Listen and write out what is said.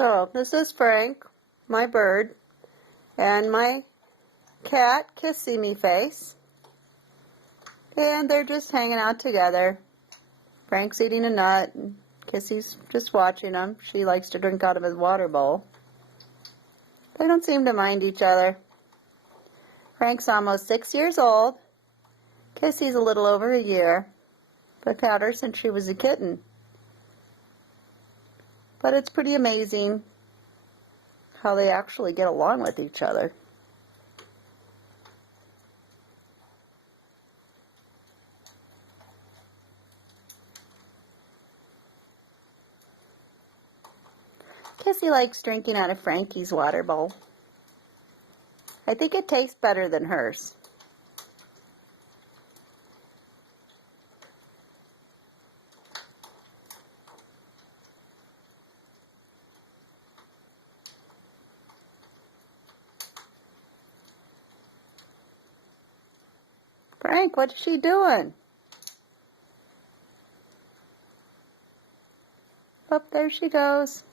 So, this is Frank, my bird, and my cat, Kissy Me Face. And they're just hanging out together. Frank's eating a nut, and Kissy's just watching him. She likes to drink out of his water bowl. They don't seem to mind each other. Frank's almost 6 years old. Kissy's a little over a year. I've had her since she was a kitten. But it's pretty amazing how they actually get along with each other. Kissy likes drinking out of Frankie's water bowl. I think it tastes better than hers. Frank, what's she doing? Oh, there she goes.